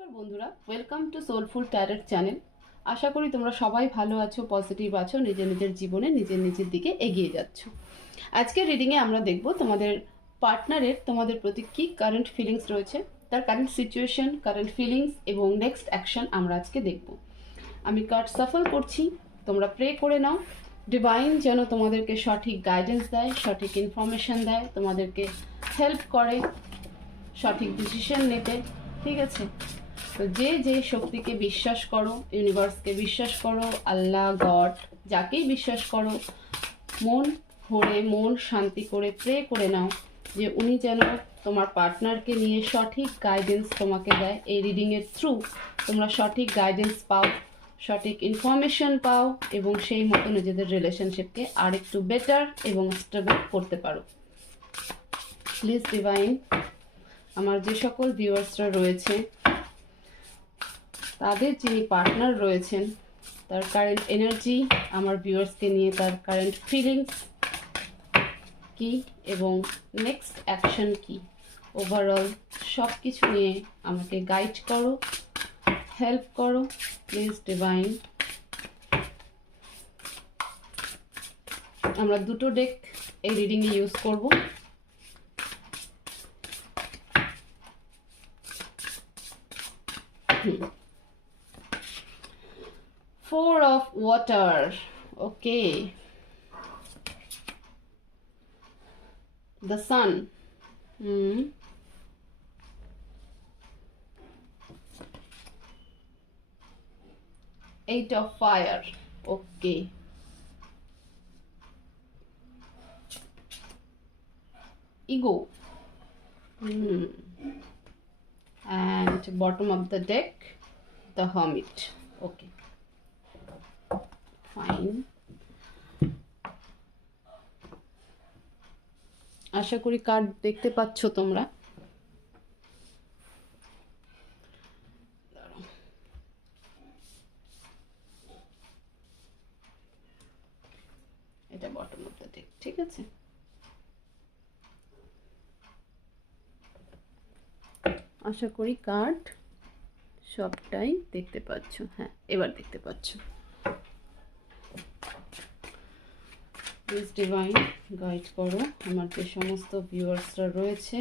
নমস্কার বন্ধুরা, welcome to soulful tarot channel. আশা করি তোমরা সবাই ভালো আছো, পজিটিভ আছো, নিজের নিজের জীবনে নিজের দিকে এগিয়ে যাচ্ছ। আজকের রিডিংয়ে আমরা দেখব তোমাদের পার্টনারের তোমাদের প্রতি কী কারেন্ট ফিলিংস রয়েছে, তার কারেন্ট সিচুয়েশন, কারেন্ট ফিলিংস এবং নেক্সট অ্যাকশন আমরা আজকে দেখব। আমি কার্ড সাফল করছি, তোমরা প্রে করে নাও ডিভাইন যেন তোমাদেরকে সঠিক গাইডেন্স দেয়, সঠিক ইনফরমেশন দেয়, তোমাদেরকে হেল্প করে সঠিক ডিসিশন নিতে। ঠিক আছে, তো যে যে শক্তিকে বিশ্বাস করো, ইউনিভার্সকে বিশ্বাস করো, আল্লাহ, গড, যাকেই বিশ্বাস করো, মন ভরে মন শান্তি করে প্রে করে নাও যে উনি যেন তোমার পার্টনারকে নিয়ে সঠিক গাইডেন্স তোমাকে দেয়। এই রিডিংয়ের থ্রু তোমরা সঠিক গাইডেন্স পাও, সঠিক ইনফরমেশন পাও এবং সেই মতো নিজেদের রিলেশনশিপকে আর একটু বেটার এবং স্টেবল করতে পারো। প্লিজ ডিভাইন, আমার যে সকল ভিউয়ার্সরা রয়েছে তাদের যিনি পার্টনার রয়েছেন তার কারেন্ট এনার্জি, আমার ভিউয়ার্সকে নিয়ে তার কারেন্ট ফিলিংস কি এবং নেক্সট অ্যাকশন কি, ওভারঅল সব কিছু নিয়ে আমাকে গাইড করো, হেল্প করো প্লিজ ডিভাইন। আমরা দুটো ডেক এই রিডিংয়ে ইউজ করব। Four of water. Okay. The sun. Eight of fire. Okay. Ego. And bottom of the deck, the hermit. Okay. Fine. আশা করি কার্ড দেখতে পাচ্ছ তোমরা। এটা বটম অফ দ্য ডেক, ঠিক আছে। আশা করি কার্ড সবটাই দেখতে পাচ্ছ। হ্যাঁ, এবার দেখতে পাচ্ছ। প্লিজ ডিভাইন গাইড করো আমার যে সমস্ত ভিউয়ার্সরা রয়েছে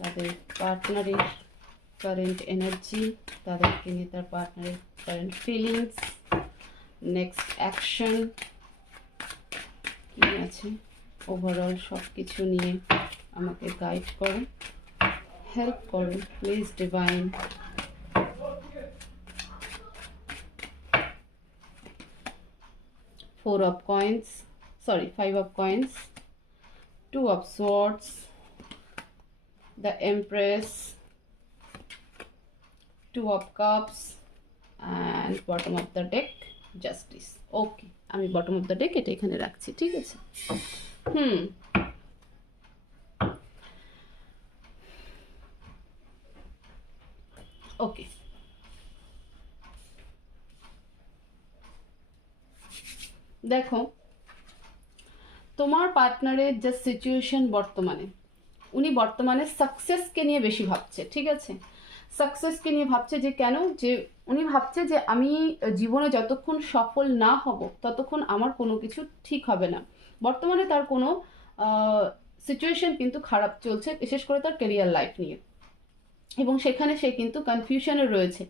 তাদের পার্টনারের কারেন্ট এনার্জি, তাদেরকে নিয়ে তার পার্টনারের কারেন্ট ফিলিংস, নেক্সট অ্যাকশন কী আছে, ওভারঅল সব কিছু নিয়ে আমাকে গাইড করো, হেল্প করো please divine. Four of coins, sorry, five of coins, two of swords, the empress, two of cups, and bottom of the deck, justice. Okay, আমি bottom of the deck এটা এখানে রাখছি, ঠিক আছে। ওকে, দেখো তোমার পার্টনারের যে সিচুয়েশন বর্তমানে, উনি বর্তমানে সাকসেসকে নিয়ে বেশি ভাবছে, ঠিক আছে। সাকসেসকে নিয়ে ভাবছে যে কেন, যে উনি ভাবছে যে আমি জীবনে যতক্ষণ সফল না হব ততক্ষণ আমার কোনো কিছু ঠিক হবে না। বর্তমানে তার কোনো সিচুয়েশন কিন্তু খারাপ চলছে, বিশেষ করে তার ক্যারিয়ার লাইফ নিয়ে, এবং সেখানে সে কিন্তু কনফিউশনে রয়েছে।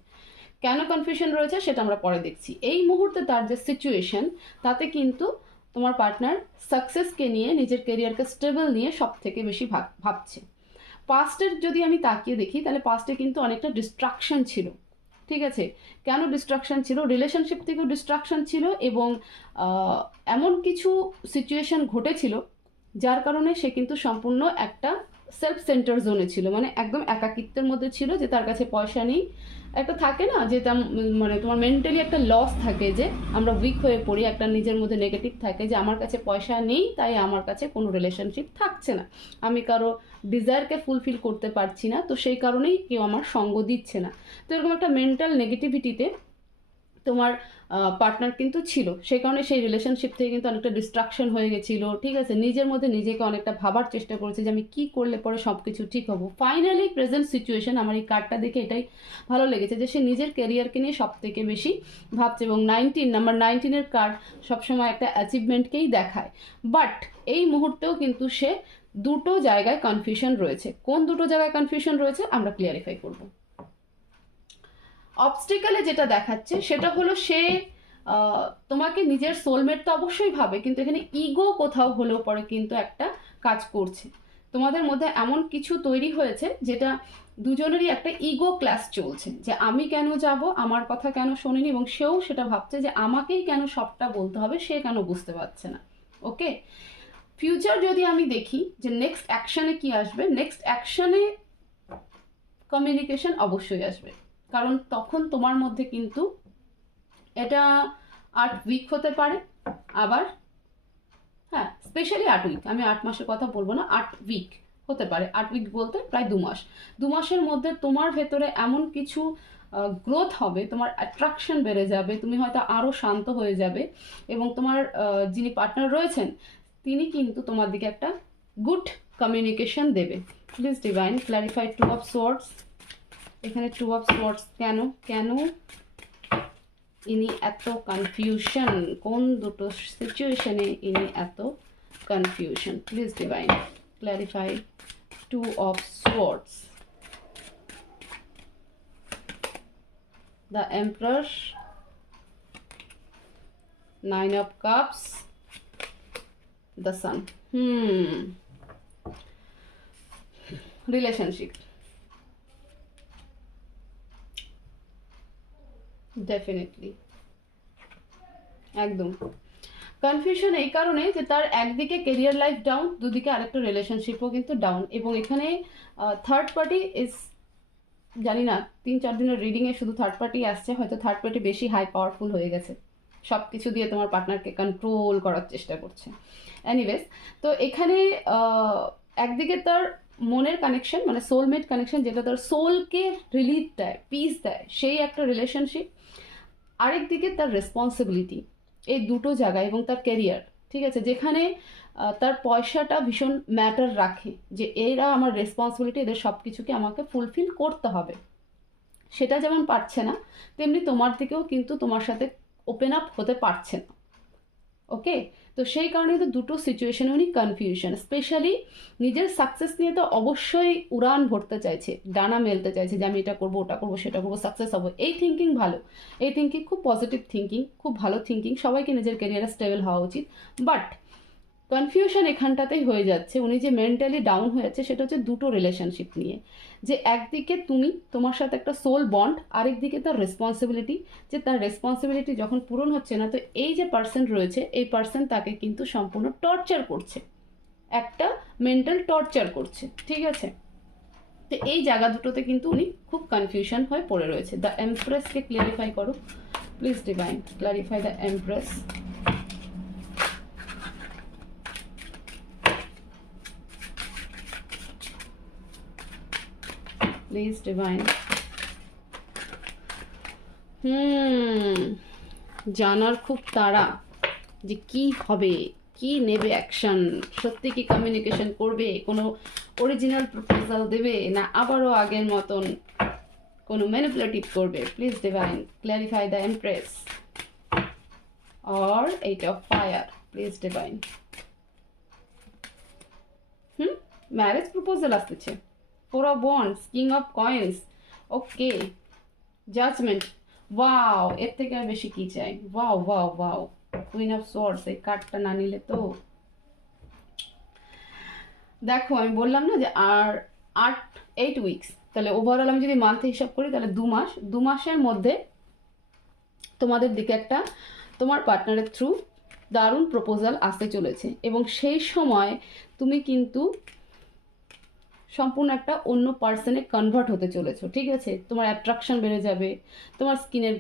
কেন কনফিউশন রয়েছে সেটা আমরা পরে দেখছি। এই মুহূর্তে তার যে সিচুয়েশন তাতে কিন্তু তোমার পার্টনার সাকসেসকে নিয়ে, নিজের ক্যারিয়ারকে স্টেবল নিয়ে সব থেকে বেশি ভাবছে। পাস্টের যদি আমি তাকিয়ে দেখি তাহলে পাস্টে কিন্তু অনেকটা ডিস্ট্রাকশন ছিল, ঠিক আছে। কেন ডিস্ট্রাকশন ছিল? রিলেশনশিপ থেকেও ডিস্ট্রাকশন ছিল এবং এমন কিছু সিচুয়েশন ঘটেছিল যার কারণে সে কিন্তু সম্পূর্ণ একটা সেলফ সেন্টার জোনে ছিল, মানে একদম একাকিত্বের মধ্যে ছিল, যে তার কাছে পয়সা নেই। একটা থাকে না যে মানে তোমার মেন্টালি একটা লস থাকে, যে আমরা উইক হয়ে পড়ি, একটা নিজের মধ্যে নেগেটিভ থাকে যে আমার কাছে পয়সা নেই তাই আমার কাছে কোনো রিলেশনশিপ থাকছে না, আমি কারো ডিজায়ারকে ফুলফিল করতে পারছি না, তো সেই কারণেই কেউ আমার সঙ্গ দিচ্ছে না। তো এরকম একটা মেন্টাল নেগেটিভিটিতে তোমার পার্টনার কিন্তু ছিল, সেই কারণে সেই রিলেশনশিপ থেকে কিন্তু অনেকটা ডিস্ট্রাকশন হয়ে গেছিল, ঠিক আছে, নিজের মধ্যে নিজেকে অনেকটা ভাবার চেষ্টা করেছে যে আমি কি করলে পরে সব কিছু ঠিক হবো। ফাইনালি প্রেজেন্ট সিচুয়েশন, আমার এই কার্ডটা দেখে এটাই ভালো লেগেছে যে সে নিজের ক্যারিয়ারকে নিয়ে সব থেকে বেশি ভাবছে, এবং নাম্বার 19-এর কার্ড সবসময় একটা অ্যাচিভমেন্টকেই দেখায়। বাট এই মুহূর্তেও কিন্তু সে দুটো জায়গায় কনফিউশন রয়েছে। কোন দুটো জায়গায় কনফিউশন রয়েছে আমরা ক্লিয়ারিফাই করব। অবস্টিকালে যেটা দেখাচ্ছে সেটা হলো সে তোমাকে নিজের সোলমেট তো অবশ্যই ভাবে, কিন্তু এখানে ইগো কোথাও হলেও পরে কিন্তু একটা কাজ করছে। তোমাদের মধ্যে এমন কিছু তৈরি হয়েছে যেটা দুজনেরই একটা ইগো ক্লাস চলছে, যে আমি কেন যাব, আমার কথা কেন শোনেনি, এবং সেও সেটা ভাবছে যে আমাকেই কেন সবটা বলতে হবে, সে কেন বুঝতে পারছে না। ওকে, ফিউচার যদি আমি দেখি যে নেক্সট অ্যাকশনে কি আসবে, নেক্সট অ্যাকশনে কমিউনিকেশন অবশ্যই আসবে, কারণ তখন তোমার মধ্যে কিন্তু এটা 8 উইক হতে পারে, আবার হ্যাঁ স্পেশালি 8 উইক, আমি 8 মাসের কথা বলবো না, 8 উইক হতে পারে। 8 উইক বলতে প্রায় 2 মাস। 2 মাসের মধ্যে তোমার ভেতরে এমন কিছু গ্রোথ হবে, তোমার অ্যাট্রাকশন বেড়ে যাবে, তুমি হয়তো আরও শান্ত হয়ে যাবে, এবং তোমার যিনি পার্টনার রয়েছেন তিনি কিন্তু তোমার দিকে একটা গুড কমিউনিকেশন দেবে। Please divine clarify 2 of swords. এখানে 2 অফ সোয়ার্ডস কেন কেন ইনি এত কনফিউশন, কোন দুটো সিচুয়েশনে ইনি এত confusion? Please divine clarify 2 of swords, the emperor, 9 of cups, the sun. Relationship definitely একদম কনফিউশন এই কারণে যে তার একদিকে কেরিয়ার লাইফ ডাউন, দুদিকে আরেকটা রিলেশনশিপও কিন্তু ডাউন, এবং এখানে থার্ড পার্টি ইজ, জানি না 3-4 দিনের রিডিংয়ে শুধু থার্ড পার্টি আসছে, হয়তো থার্ড পার্টি বেশি হাই পাওয়ারফুল হয়ে গেছে, সব কিছু দিয়ে তোমার পার্টনারকে কন্ট্রোল করার চেষ্টা করছে। এনিওয়েজ, তো এখানে একদিকে তার মনের কানেকশন, মানে সোলমেট কানেকশন, যেটা তার সোলকে রিলিফ দেয়, পিস দেয়, সেই একটা রিলেশনশিপ। আরেকদিকে তার রেসপন্সিবিলিটি, এই দুটো জায়গা, এবং তার ক্যারিয়ার, ঠিক আছে, যেখানে তার পয়সাটা ভীষণ ম্যাটার রাখে, যে এরা আমার রেসপন্সিবিলিটি, এদের সব কিছুকে আমাকে ফুলফিল করতে হবে, সেটা যেমন পারছে না, তেমনি তোমার দিকেও কিন্তু তোমার সাথে ওপেন আপ হতে পারছে না। ওকে, তো সেই কারণে তো দুটো সিচুয়েশনে উনি কনফিউশন, স্পেশালি নিজের সাকসেস নিয়ে তো অবশ্যই উড়ান ভরতে চাইছে, ডানা মেলতে চাইছে, যে আমি এটা করবো, ওটা করবো, সেটা করবো, সাকসেস হবো, এই থিঙ্কিং ভালো, এই থিঙ্কিং খুব পজিটিভ থিঙ্কিং, খুব ভালো থিঙ্কিং, সবাইকে নিজের ক্যারিয়ারে স্টেবল হওয়া উচিত। বাট কনফিউশন এখানটাতেই হয়ে যাচ্ছে, উনি যে মেন্টালি ডাউন হয়ে যাচ্ছে সেটা হচ্ছে দুটো রিলেশনশিপ নিয়ে, যে একদিকে তুমি, তোমার সাথে একটা সোল বন্ড, আরেকদিকে তার রেসপন্সিবিলিটি, যে তার রেসপন্সিবিলিটি যখন পূরণ হচ্ছে না, তো এই যে পার্সন রয়েছে, এই পার্সন তাকে কিন্তু সম্পূর্ণ টর্চার করছে, একটা মেন্টাল টর্চার করছে, ঠিক আছে। তো এই জায়গা দুটোতে কিন্তু উনি খুব কনফিউশন হয়ে পড়ে রয়েছে। দ্য এমপ্রেসকে ক্লিয়ারিফাই করো please divine, clarify the empress. Please divine. জানার খুব তাড়া যে কি হবে, কি নেবে অ্যাকশন, সত্যি কি কমিউনিকেশন করবে, কোনো অরিজিনাল প্রপোজাল দেবে, না আবারও আগের মতন কোনো ম্যানিপুলেটিভ করবে। Please divine clarify the empress or 8 of fire. Please divine. Marriage proposal আসতেছে, 4 of wands, king of coins, okay, judgement. Wow, এর থেকে আর বেশি কি চাই? Wow wow wow, queen of swords, এই কার্ডটা না নিলে তো। দেখো আমি বললাম না যে আর 8 উইকস, তাহলে ওভারঅল আমি যদি মান্থে হিসাব করি তাহলে 2 মাস, 2 মাসের মধ্যে তোমাদের দিকে একটা তোমার পার্টনারের থ্রু দারুণ প্রপোজাল আসতে চলেছে, এবং সেই সময় তুমি কিন্তু সম্পূর্ণ একটা অন্য পার্সনে কনভার্ট হতে চলেছো, ঠিক আছে। তোমার অ্যাট্রাকশন বেড়ে যাবে, তোমার স্কিনের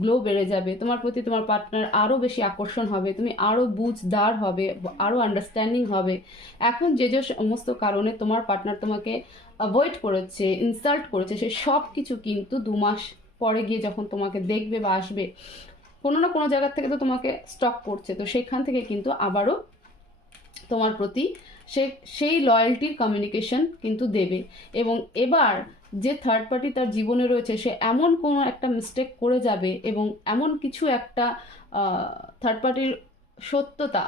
গ্লো বেড়ে যাবে, তোমার প্রতি তোমার পার্টনার আরও বেশি আকর্ষণ হবে, তুমি আরও বুঝদার হবে, আরও আন্ডারস্ট্যান্ডিং হবে। এখন যে যে সমস্ত কারণে তোমার পার্টনার তোমাকে অ্যাভয়েড করেছে, ইনসাল্ট করেছে, সে সব কিছু কিন্তু 2 মাস পরে গিয়ে যখন তোমাকে দেখবে বা আসবে, কোনো না কোনো জায়গা থেকে তো তোমাকে স্টক করছে, তো সেইখান থেকে কিন্তু আবারও তোমার প্রতি সেই লয়্যালটির কমিউনিকেশন কিন্তু দেবে। এবং এবার যে থার্ড পার্টি তার জীবনে রয়েছে সে এমন কোনো একটা মিস্টেক করে যাবে এবং এমন কিছু একটা থার্ড পার্টির সত্যতা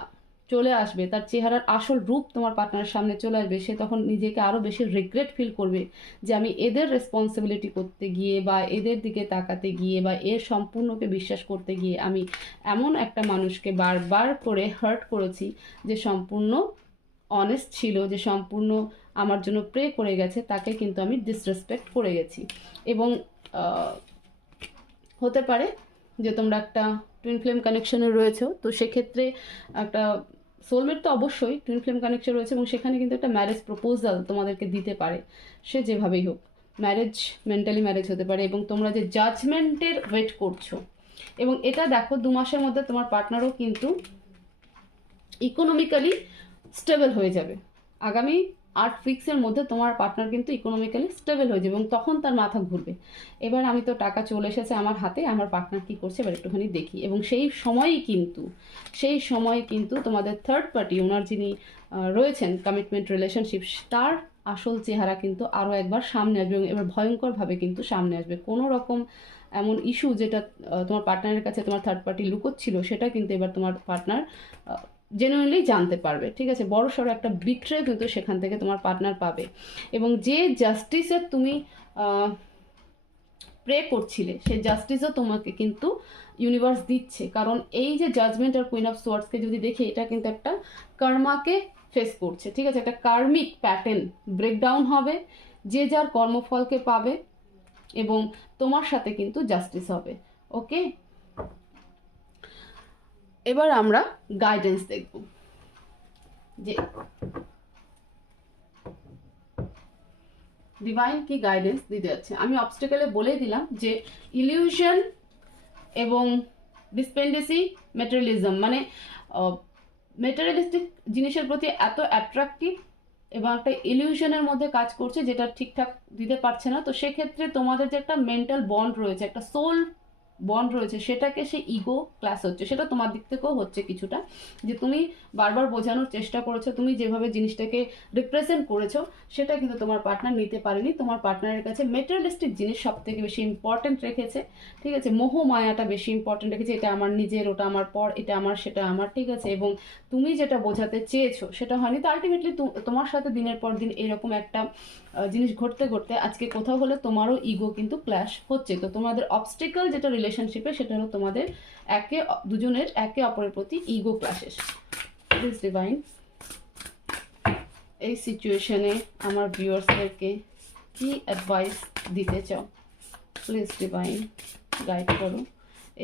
চলে আসবে, তার চেহারার আসল রূপ তোমার পার্টনারের সামনে চলে আসবে, সে তখন নিজেকে আরও বেশি রিগ্রেট ফিল করবে যে আমি এদের রেসপন্সিবিলিটি করতে গিয়ে বা এদের দিকে তাকাতে গিয়ে বা এর সম্পূর্ণকে বিশ্বাস করতে গিয়ে আমি এমন একটা মানুষকে বারবার করে হার্ট করেছি যে সম্পূর্ণ অনেস্ট ছিল, যে সম্পূর্ণ আমার জন্য প্রে করে গেছে, তাকে কিন্তু আমি ডিসরেসপেক্ট করে গেছি। এবং হতে পারে যে তোমরা একটা টুইন ফ্লেম কানেকশনে রয়েছে, তো সেক্ষেত্রে একটা সোলমেট তো অবশ্যই টুইন ফ্লেম কানেকশন রয়েছে এবং সেখানে কিন্তু একটা ম্যারেজ প্রপোজাল তোমাদেরকে দিতে পারে, সে যেভাবেই হোক ম্যারেজ, মেন্টালি ম্যারেজ হতে পারে। এবং তোমরা যে জাজমেন্টের ওয়েট করছো, এবং এটা দেখো 2 মাসের মধ্যে তোমার পার্টনারও কিন্তু ইকোনমিক্যালি স্টেবল হয়ে যাবে। আগামী 8 উইক্সের মধ্যে তোমার পার্টনার কিন্তু ইকোনমিক্যালি স্টেবল হয়ে যাবে এবং তখন তার মাথা ঘুরবে, এবার আমি তো টাকা চলে এসেছে আমার হাতে, আমার পার্টনার কী করছে এবার একটুখানি দেখি। এবং সেই সময় কিন্তু তোমাদের থার্ড পার্টি, ওনার যিনি রয়েছেন কমিটমেন্ট রিলেশনশিপ, তার আসল চেহারা কিন্তু আরও একবার সামনে আসবে এবং এবার ভয়ঙ্করভাবে কিন্তু সামনে আসবে। কোনো রকম এমন ইস্যু যেটা তোমার পার্টনারের কাছে তোমার থার্ড পার্টি লুকোচ্ছিল, সেটা কিন্তু এবার তোমার পার্টনার জেনুইনলি জানতে পারবে। ঠিক আছে, বড় সড়ো একটা বিট্রে কিন্তু সেখান থেকে তোমার পার্টনার পাবে। এবং যে জাস্টিসের তুমি প্রে করছিলে, সেই জাস্টিসও তোমাকে কিন্তু ইউনিভার্স দিচ্ছে। কারণ এই যে জাজমেন্ট আর কুইন অফ সোয়ার্ডসকে যদি দেখি, এটা কিন্তু একটা কর্মাকে ফেস করছে। ঠিক আছে, একটা কার্মিক প্যাটার্ন ব্রেকডাউন হবে, যে যার কর্মফলকে পাবে এবং তোমার সাথে কিন্তু জাস্টিস হবে। ওকে, এবার আমরা গাইডেন্স দেখব যে ডিভাইন কি গাইডেন্স দিতে যাচ্ছে। আমি অবস্টেকেলে বলে দিলাম যে ইলিউশন এবং ডিসপেন্ডেন্সি, ম্যাটেরিয়ালিজম, মানে ম্যাটেরিয়ালিস্টিক জিনিসের প্রতি এত অ্যাট্রাকটিভ এবং একটা ইলিউশনের মধ্যে কাজ করছে যেটা ঠিকঠাক দিতে পারছে না। তো সেক্ষেত্রে তোমাদের যে একটা মেন্টাল বন্ড রয়েছে, একটা সোল বন্ড রয়েছে, সেটাকে সে ইগো ক্লাস হচ্ছে। সেটা তোমার দিক থেকেও হচ্ছে কিছুটা, যে তুমি বারবার বোঝানোর চেষ্টা করেছো, তুমি যেভাবে জিনিসটাকে রিপ্রেজেন্ট করেছো সেটা কিন্তু তোমার পার্টনার নিতে পারেনি। তোমার পার্টনারের কাছে মেটেরিয়ালিস্টিক জিনিস সব থেকে বেশি ইম্পর্টেন্ট রেখেছে। ঠিক আছে, মোহ মায়াটা বেশি ইম্পর্টেন্ট রেখেছে, এটা আমার নিজের, ওটা আমার পর, এটা আমার, সেটা আমার। ঠিক আছে, এবং তুমি যেটা বোঝাতে চেয়েছো সেটা হয়নি। তো আলটিমেটলি তোমার সাথে দিনের পর দিন এরকম একটা জিনিস ঘটতে ঘটতে আজকে কোথাও হলে তোমারও ইগো কিন্তু ক্ল্যাশ হচ্ছে। তো তোমাদের অবস্টেকল যেটা রিলেশনশিপে, সেটা হলো তোমাদের দুজনের একে অপরের প্রতি ইগো ক্ল্যাশেস। প্লিজ ডিভাইন এই সিচুয়েশনে আমার ভিউয়ার্সদেরকে কি অ্যাডভাইস দিতে চাও? প্লিজ ডিভাইন গাইড করো,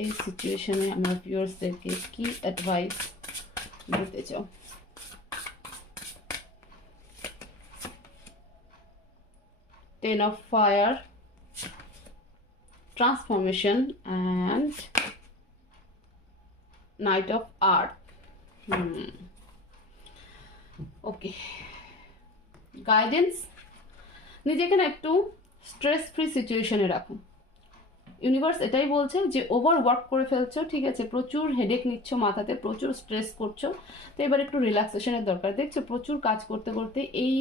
এই সিচুয়েশনে আমার ভিউয়ার্সদেরকে কি অ্যাডভাইস দিতে চাও? Ten of Fire, Transformation, and Knight of Earth. Okay, guidance, নিজেকে না একটু স্ট্রেস ফ্রি সিচুয়েশনে রাখো। ইউনিভার্স এটাই বলছে যে ওভার ওয়ার্ক করে ফেলছো, ঠিক আছে, প্রচুর হেডেক নিচ্ছ মাথাতে, প্রচুর স্ট্রেস করছো, তো এবার একটু রিল্যাক্সেশনের দরকার। দেখছো প্রচুর কাজ করতে করতে এই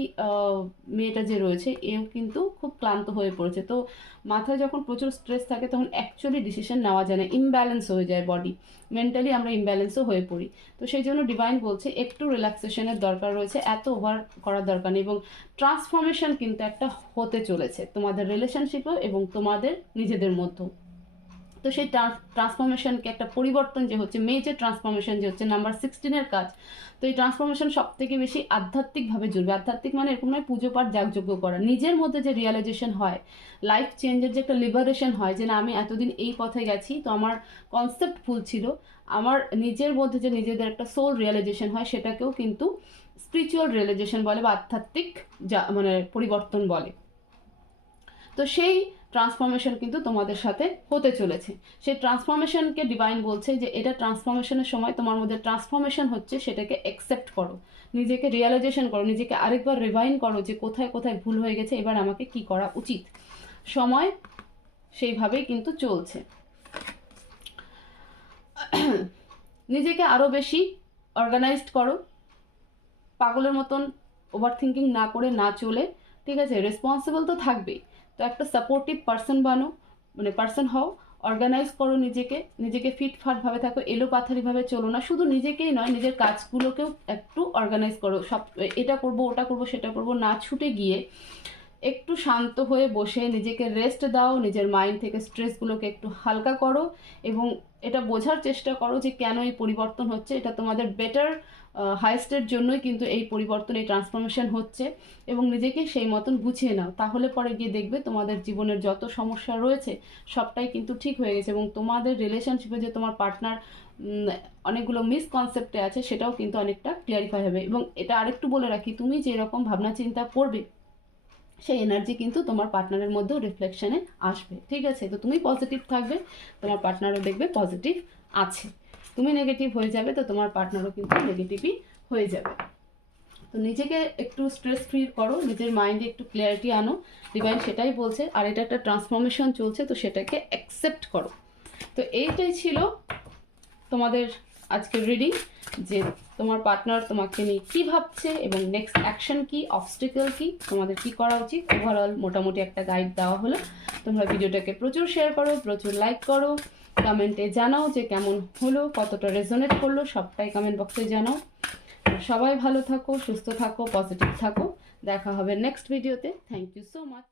মেয়েটা যে রয়েছে এও কিন্তু খুব ক্লান্ত হয়ে পড়েছে। তো মাথায় যখন প্রচুর স্ট্রেস থাকে তখন অ্যাকচুয়ালি ডিসিশন নেওয়া যায় না, ইমব্যালেন্স হয়ে যায় বডি, মেন্টালি আমরা ইমব্যালেন্সও হয়ে পড়ি। তো সেই জন্য ডিভাইন বলছে একটু রিল্যাক্সেশনের দরকার রয়েছে, এত ওভার করার দরকার নেই। এবং ট্রান্সফরমেশন কিন্তু একটা হতে চলেছে তোমাদের রিলেশনশিপেও এবং তোমাদের নিজেদের মধ্যেও। তো সেই ট্রান্সফরমেশনকে একটা পরিবর্তন যে হচ্ছে, মেজর ট্রান্সফরমেশন যে হচ্ছে নাম্বার 16-এর কাজ। তো এই ট্রান্সফরমেশন সব থেকে বেশি আধ্যাত্মিকভাবে জুড়বে। আধ্যাত্মিক মানে এরকম নয় পুজো পাঠ যাগযজ্ঞ করা, নিজের মধ্যে যে রিয়ালাইজেশন হয়, লাইফ চেঞ্জের যে একটা লিবারেশন হয়, যে না আমি এতদিন এই পথে গেছি, তো আমার কনসেপ্ট ভুল ছিল, আমার নিজের মধ্যে যে নিজেদের একটা সোল রিয়ালাইজেশন হয়, সেটাকেও কিন্তু স্পিরিচুয়াল রিয়ালাইজেশন বলে বা আধ্যাত্মিক মানে পরিবর্তন বলে। তো সেই ট্রান্সফরমেশন কিন্তু তোমাদের সাথে হতে চলেছে। সেই ট্রান্সফরমেশনকে ডিভাইন বলছে যে এটা ট্রান্সফরমেশনের সময় তোমার মধ্যে ট্রান্সফরমেশন হচ্ছে, সেটাকে অ্যাকসেপ্ট করো, নিজেকে রিয়ালাইজেশন করো, নিজেকে আরেকবার রিভাইন করো যে কোথায় কোথায় ভুল হয়ে গেছে, এবার আমাকে কি করা উচিত। সময় সেইভাবেই কিন্তু চলছে। নিজেকে আরও বেশি অর্গানাইজড করো, পাগলের মতন ওভার থিঙ্কিং না করে না চলে, ঠিক আছে? রেসপন্সিবল তো থাকবেই, তো একটা সাপোর্টিভ পার্সন বানো, মানে পার্সন হও, অর্গানাইজ করো নিজেকে, নিজেকে ফিটফাটভাবে থাকো, এলোপাথারিভাবে চলো না, শুধু নিজেকেই নয় নিজের কাজগুলোকেও একটু অর্গানাইজ করো, সব এটা করব ওটা করব সেটা করব না ছুটে গিয়ে একটু শান্ত হয়ে বসে নিজেকে রেস্ট দাও, নিজের মাইন্ড থেকে স্ট্রেসগুলোকে একটু হালকা করো এবং এটা বোঝার চেষ্টা করো যে কেন এই পরিবর্তন হচ্ছে, এটা তোমাদের বেটার হাইস্টের জন্যই কিন্তু এই পরিবর্তন, এই ট্রান্সফরমেশন হচ্ছে, এবং নিজেকে সেই মতন গুছিয়ে নাও, তাহলে পরে গিয়ে দেখবে তোমাদের জীবনের যত সমস্যা রয়েছে সবটাই কিন্তু ঠিক হয়ে গেছে, এবং তোমাদের রিলেশনশিপে যে তোমার পার্টনার অনেকগুলো মিসকনসেপ্টে আছে সেটাও কিন্তু অনেকটা ক্লিয়ারিফাই হবে। এবং এটা আরেকটু বলে রাখি, তুমি যেরকম ভাবনা চিন্তা করবে সেই এনার্জি কিন্তু তোমার পার্টনারের মধ্যেও রিফ্লেকশনে আসবে, ঠিক আছে? তো তুমি পজিটিভ থাকবে, তোমার পার্টনারও দেখবে পজিটিভ আছে, তুমি নেগেটিভ হয়ে যাবে তো তোমার পার্টনারও কিন্তু নেগেটিভই হয়ে যাবে। তো নিজেকে একটু স্ট্রেস ফ্রি করো, নিজের মাইন্ডে একটু ক্লিয়ারিটি আনো, ডিভাইন সেটাই বলছে, আর এটা একটা ট্রান্সফরমেশন চলছে, তো সেটাকে অ্যাকসেপ্ট করো। তো এইটাই ছিল তোমাদের আজকের রিডিং, যে তোমার পার্টনার তোমাকে নিয়ে কী ভাবছে এবং নেক্সট অ্যাকশন কী, অবস্টিকেল কী, তোমাদের কী করা উচিত। ওভারঅল মোটামুটি একটা গাইড দেওয়া হলো। তোমরা ভিডিওটাকে প্রচুর শেয়ার করো, প্রচুর লাইক করো, কমেন্টে জানাও যে কেমন হলো, কতটা রেজোনেট করলো, সবটাই কমেন্ট বক্সে জানাও। সবাই ভালো থাকো, সুস্থ থাকো, পজিটিভ থাকো, দেখা হবে নেক্সট ভিডিওতে। Thank you so much.